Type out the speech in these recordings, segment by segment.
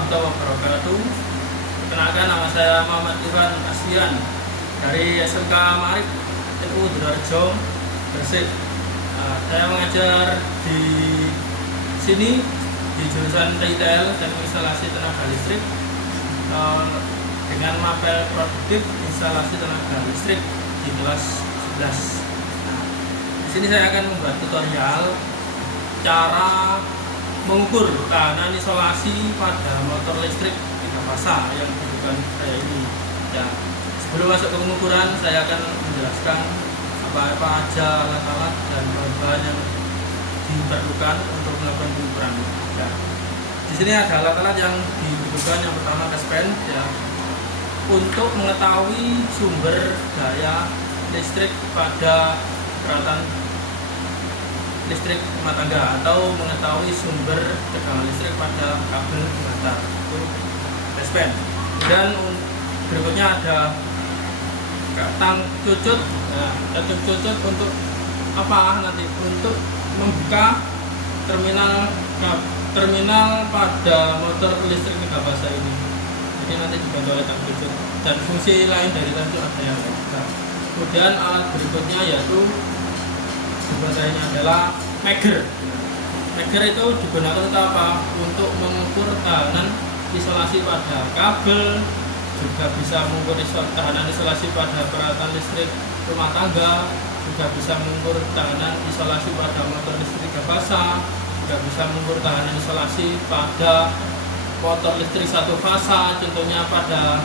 warahmatullahi wabarakatuh. Perkenalkan, nama saya Muhammad Irfan Asfian dari SMK Ma'arif NU Durarjo, Gresik. Saya mengajar di sini di jurusan Retail dan Instalasi Tenaga Listrik dengan mapel produktif instalasi tenaga listrik di kelas 11. Di sini saya akan membuat tutorial cara mengukur tahanan isolasi pada motor listrik 3 fasa yang bukan kayak ini. Ya, sebelum masuk ke pengukuran, saya akan menjelaskan apa aja alat-alat dan bahan-bahan yang diperlukan untuk melakukan pengukuran. Ya, di sini ada alat-alat yang dibutuhkan. Yang pertama pen, ya, untuk mengetahui sumber daya listrik pada peralatan listrik rumah tangga atau mengetahui sumber tegangan listrik pada kabel pengantar, itu pen. Dan berikutnya ada tang cucut. Nah, tang cucut untuk apa? Nanti untuk membuka terminal pada motor listrik 3 fasa ini. Jadi nanti dibantu oleh tang cucut, dan fungsi lain dari tang cucut ada yang lain. Nah, kemudian alat berikutnya yaitu lainnya adalah Megger. Megger itu digunakan untuk apa? Untuk mengukur tahanan isolasi pada kabel, juga bisa mengukur tahanan isolasi pada peralatan listrik rumah tangga, juga bisa mengukur tahanan isolasi pada motor listrik 3 fasa, juga bisa mengukur tahanan isolasi pada motor listrik 1 fasa, contohnya pada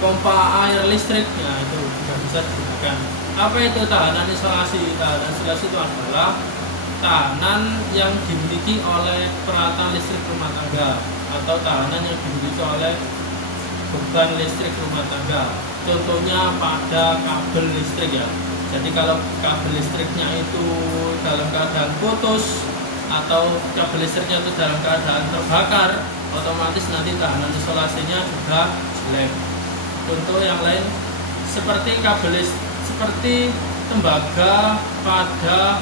pompa air listrik. Nah, itu juga bisa digunakan. Apa itu tahanan isolasi? Tahanan isolasi itu adalah tahanan yang dimiliki oleh peralatan listrik rumah tangga atau tahanan yang dimiliki oleh beban listrik rumah tangga. Contohnya pada kabel listrik, ya. Jadi kalau kabel listriknya itu dalam keadaan putus atau kabel listriknya itu dalam keadaan terbakar, otomatis nanti tahanan isolasinya juga jelek. Contoh yang lain seperti seperti tembaga pada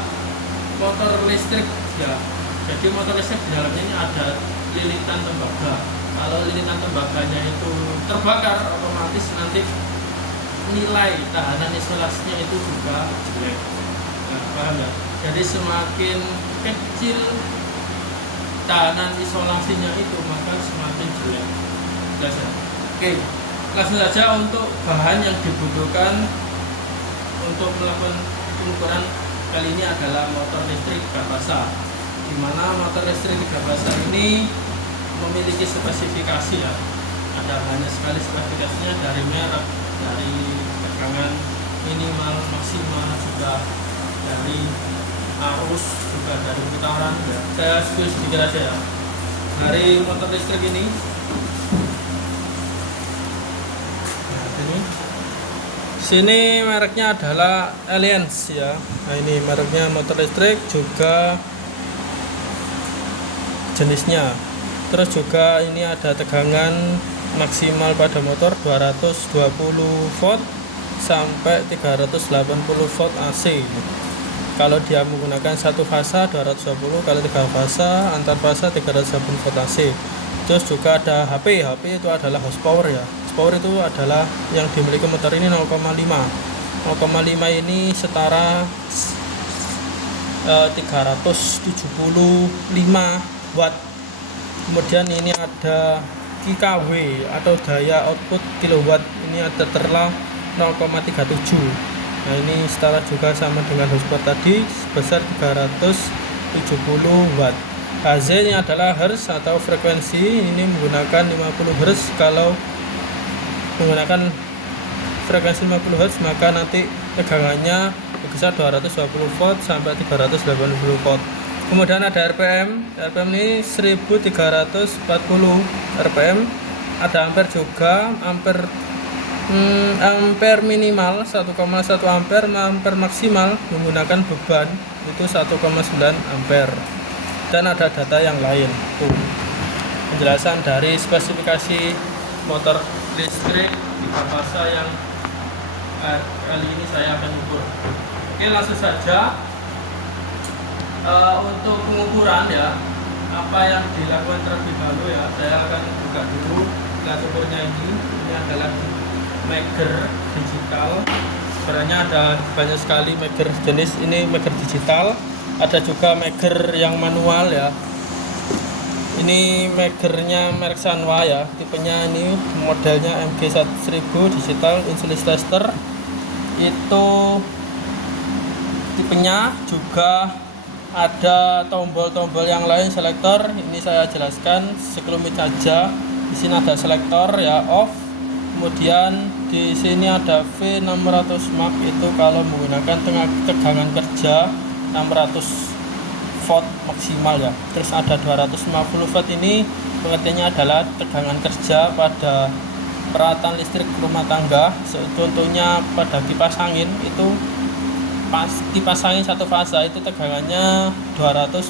motor listrik, ya. Jadi motor listrik di dalamnya ini ada lilitan tembaga. Kalau lilitan tembaganya itu terbakar, otomatis nanti nilai tahanan isolasinya itu juga jelek. Nah, paham ya? Jadi semakin kecil tahanan isolasinya itu, maka semakin jelek. Jelas ya? Oke, langsung saja untuk bahan yang dibutuhkan untuk melakukan pengukuran kali ini adalah motor listrik 3 fasa, di mana motor listrik 3 fasa ini memiliki spesifikasi, ya. Ada banyak sekali spesifikasinya, dari merek, dari tegangan minimal, maksimal, juga dari arus, juga dari putaran. Ya, saya sebut sedikit aja, ya. Dari motor listrik ini, sini mereknya adalah Alliance, ya. Nah, ini mereknya motor listrik, juga jenisnya. Terus juga ini ada tegangan maksimal pada motor 220 volt sampai 380 volt AC. Kalau dia menggunakan 1 fasa 220, kalau 3 fasa antar fasa 380 volt AC. Terus juga ada HP itu adalah horsepower, ya. Horsepower itu adalah yang dimiliki motor ini 0,5 ini setara 375 watt. Kemudian ini ada kW atau daya output kilowatt, ini ada terla 0,37. Nah, ini setara juga sama dengan horsepower tadi sebesar 370 watt. Hz ini adalah hertz atau frekuensi, ini menggunakan 50 hertz. Kalau menggunakan frekuensi 50 hertz maka nanti tegangannya berkisar 220 volt sampai 380 volt. Kemudian ada RPM ini 1340 RPM. Ada ampere juga, ampere minimal 1,1 ampere, ampere maksimal menggunakan beban itu 1,9 ampere. Dan ada data yang lain. Tuh, penjelasan dari spesifikasi motor listrik 3 fasa yang kali ini saya akan ukur. Oke, langsung saja. Untuk pengukuran, ya, apa yang dilakukan terlebih dahulu ya, saya akan buka dulu alat ukurnya. Ini adalah Megger digital. Sebenarnya ada banyak sekali Megger jenis. Ini Megger digital, ada juga Megger yang manual ya. Ini Meggernya merek Sanwa ya, tipenya ini modelnya MG1000 digital insulin tester. Itu tipenya juga ada tombol-tombol yang lain selektor. Ini saya jelaskan sekelumit saja. Di sini ada selektor ya, off. Kemudian di sini ada V600 Mark, itu kalau menggunakan tegangan kerja 600 volt maksimal ya. Terus ada 250 volt, ini pengertiannya adalah tegangan kerja pada peralatan listrik rumah tangga. Contohnya pada kipas angin itu, kipas angin satu fasa itu tegangannya 220.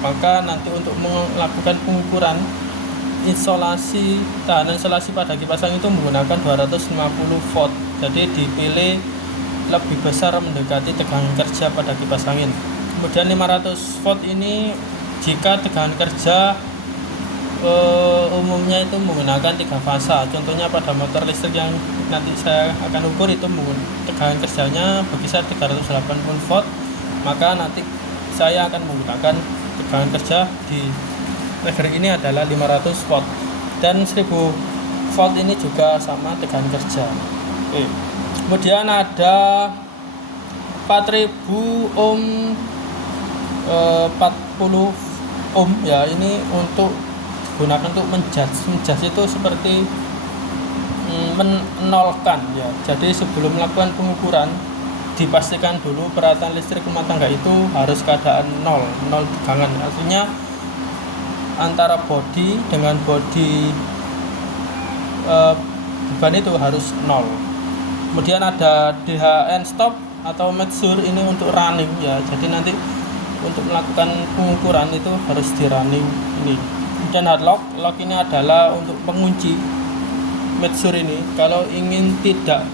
Maka nanti untuk melakukan pengukuran tahanan isolasi pada kipas angin itu menggunakan 250 volt. Jadi dipilih lebih besar mendekati tegangan kerja pada kipas angin. Kemudian 500 volt ini jika tegangan kerja umumnya itu menggunakan 3 fasa. Contohnya pada motor listrik yang nanti saya akan ukur itu tegangan kerjanya berkisar 380 volt. Maka nanti saya akan menggunakan tegangan kerja di Megger ini adalah 500 volt. Dan 1000 volt ini juga sama tegangan kerja. Oke. Kemudian ada 4000 ohm 40 ohm ya, ini untuk digunakan untuk menjas itu seperti menolkan ya. Jadi sebelum melakukan pengukuran dipastikan dulu peralatan listrik rumah tangga itu harus keadaan nol tegangan. Artinya antara bodi dengan bodi beban itu harus nol. Kemudian ada DHN stop atau measure, ini untuk running ya. Jadi nanti untuk melakukan pengukuran itu harus di running ini. Dan hard lock ini adalah untuk mengunci measure ini. Kalau ingin tidak,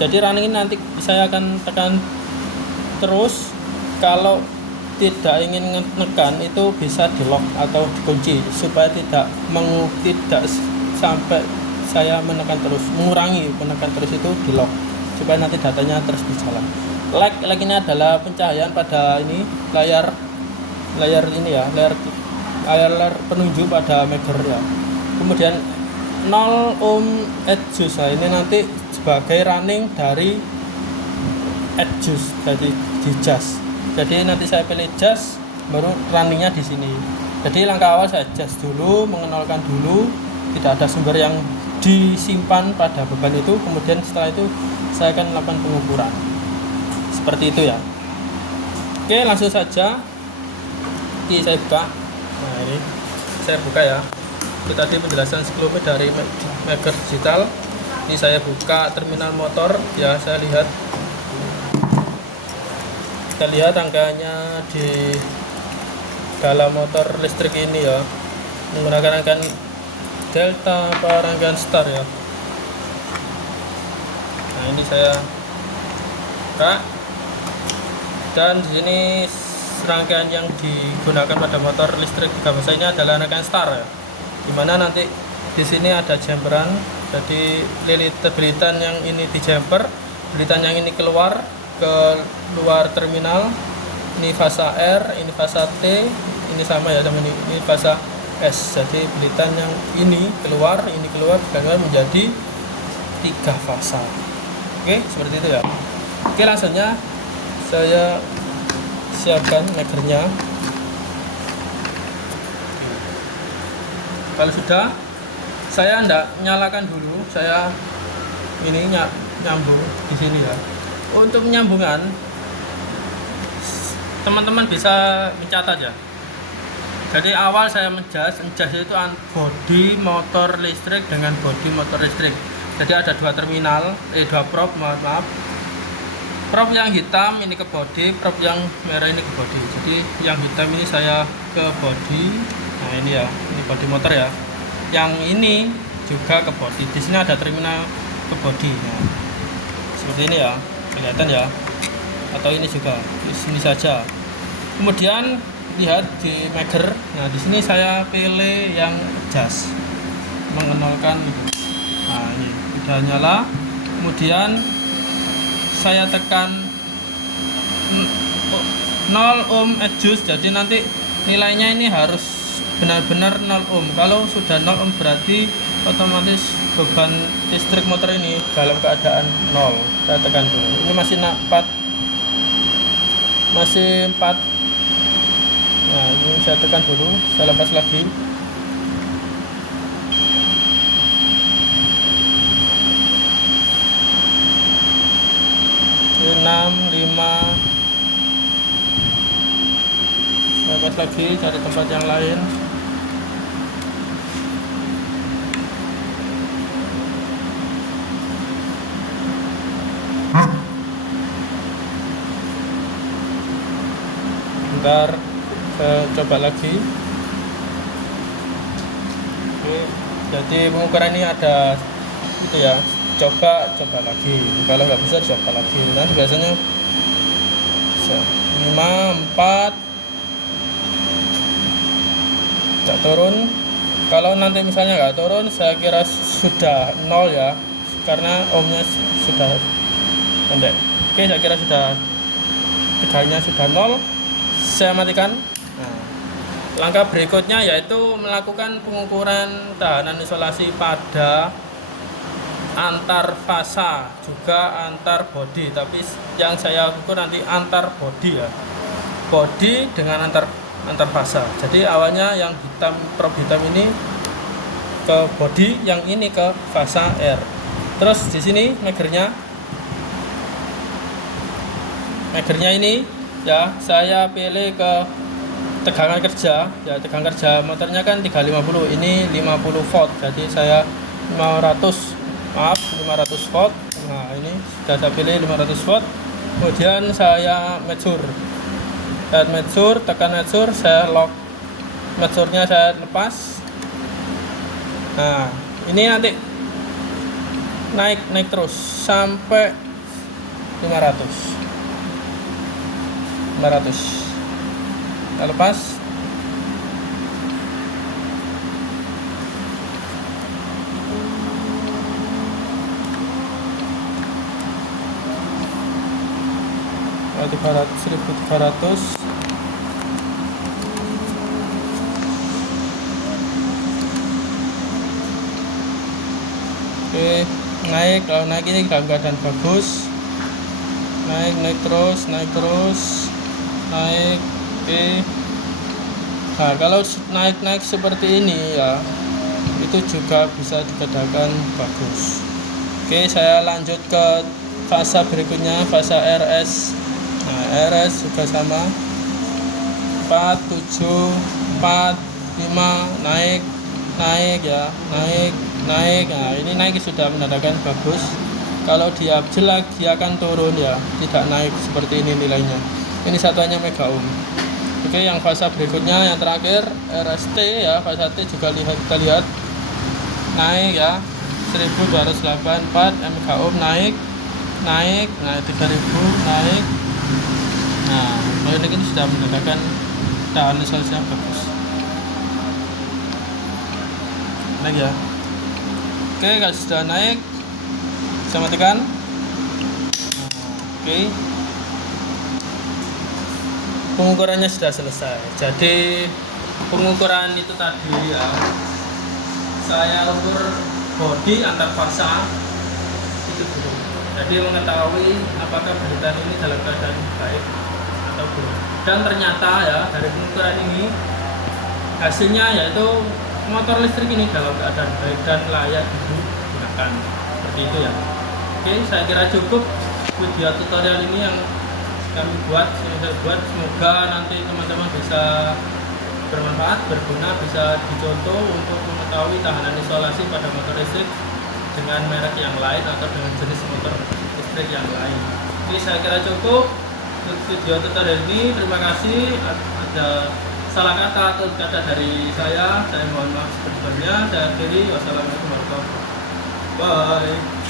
jadi running ini nanti saya akan tekan terus. Kalau tidak ingin menekan itu bisa di lock atau dikunci supaya tidak sampai saya menekan terus, mengurangi menekan terus itu di lock supaya nanti datanya terus berjalan. Lag ini adalah pencahayaan pada ini layar ini ya, layar penunjuk pada Megger ya. Kemudian 0 ohm adjust, nah ini nanti sebagai running dari adjust, jadi di jas. Jadi nanti saya pilih jas, baru runningnya di sini. Jadi langkah awal saya jas dulu, mengenalkan dulu, tidak ada sumber yang disimpan pada beban itu. Kemudian setelah itu saya akan melakukan pengukuran seperti itu ya. Oke, langsung saja. Ini saya buka. Nah, ini saya buka ya. Itu tadi penjelasan sekelumit dari Megger digital. Ini saya buka terminal motor ya. Saya lihat angkanya di dalam motor listrik ini ya, menggunakan rangkaian delta atau rangkaian star ya. Nah, ini saya buka. Dan di sini rangkaian yang digunakan pada motor listrik 3 fasa ini adalah rangkaian star ya. Dimana nanti di sini ada jumperan, jadi belitan yang ini di jumper, belitan yang ini keluar ke luar terminal. Ini fasa R, ini fasa T, ini sama ya teman, ini fasa S. Jadi belitan yang ini keluar menjadi 3 fasa. Oke, seperti itu ya. Oke, langsungnya saya siapkan Meggernya. Kalau sudah, saya enggak nyalakan dulu, saya ini nyambung di sini ya. Untuk penyambungan teman-teman bisa mencatat ya. Jadi awal saya menjas itu bodi motor listrik dengan bodi motor listrik. Jadi ada 2 terminal, 2 prop, maaf. Prop yang hitam ini ke bodi, prop yang merah ini ke bodi. Jadi yang hitam ini saya ke bodi. Nah, ini ya, ini bodi motor ya. Yang ini juga ke bodi. Di sini ada terminal ke bodi. Nah, seperti ini ya, kelihatan ya. Atau ini juga, di sini saja. Kemudian lihat di Maker. Nah, di sini saya pilih yang jas, mengenalkan itu. Nah, ini udah nyala. Kemudian saya tekan 0 ohm adjust, jadi nanti nilainya ini harus benar-benar 0 ohm. Kalau sudah 0 ohm berarti otomatis beban listrik motor ini dalam keadaan 0. Saya tekan dulu. Ini masih 4. Nah, ini saya tekan dulu, saya lepas lagi. Oke, 6, 5. Saya lepas lagi, cari tempat yang lain. Bentar, saya coba lagi. Oke, jadi pengukuran ini ada gitu ya, coba lagi. Kalau nggak bisa coba lagi. Nanti biasanya 5, 4 nggak turun. Kalau nanti misalnya nggak turun, saya kira sudah 0 ya, karena ohmnya sudah pendek. Oke, saya kira sudah tegangannya sudah 0. Saya matikan. Nah, langkah berikutnya yaitu melakukan pengukuran tahanan isolasi pada antar fasa juga antar bodi, tapi yang saya ukur nanti antar bodi ya, bodi dengan antar fasa. Jadi awalnya yang hitam, prob hitam ini ke bodi, yang ini ke fasa R. Terus di sini magernya ini ya, saya pilih ke tegangan kerja ya. Tegangan kerja motornya kan 350, ini 50 volt, jadi saya 500 volt. Nah, ini sudah saya pilih 500 volt. Kemudian saya measure, tekan measure, saya lock measure-nya, saya lepas. Nah, ini nanti naik terus sampai 500. Kita lepas. Nah, 1300. Oke, naik. Kalau naik ini dalam keadaan bagus. Naik terus. Oke. Nah, kalau naik seperti ini ya, itu juga bisa dikatakan bagus. Oke, saya lanjut ke fasa berikutnya, fasa RS. Nah, RS juga sama, 4, 7, 4, 5, naik ya, naik. Nah, ini naik sudah menandakan bagus. Kalau dia jelek, dia akan turun ya, tidak naik seperti ini nilainya. Ini satuannya mega ohm. Oke, yang fasa berikutnya, yang terakhir RST ya, fasa T juga kita lihat naik ya, 1284 mega ohm, naik 3000, naik. Nah, kalau ini sudah menandakan tahanan isolasinya bagus. Naik ya. Oke, kalau sudah naik, saya matikan. Oke, pengukurannya sudah selesai. Jadi pengukuran itu tadi ya, saya ukur bodi antar fasa itu dulu. Jadi mengetahui apakah berlitan ini dalam keadaan baik atau buruk. Dan ternyata ya, dari pengukuran ini hasilnya yaitu motor listrik ini dalam keadaan baik dan layak digunakan. Seperti itu ya. Oke, saya kira cukup video tutorial ini yang kami buat, semoga nanti teman-teman bisa bermanfaat, berguna, bisa dicontoh untuk mengetahui tahanan isolasi pada motor listrik dengan merek yang lain atau dengan jenis motor listrik yang lain. Ini saya kira cukup untuk video tutorial ini. Terima kasih. Ada salah kata atau kata dari saya mohon maaf sebesar-besarnya. Saya akhiri, wassalamualaikum warahmatullahi wabarakatuh. Bye.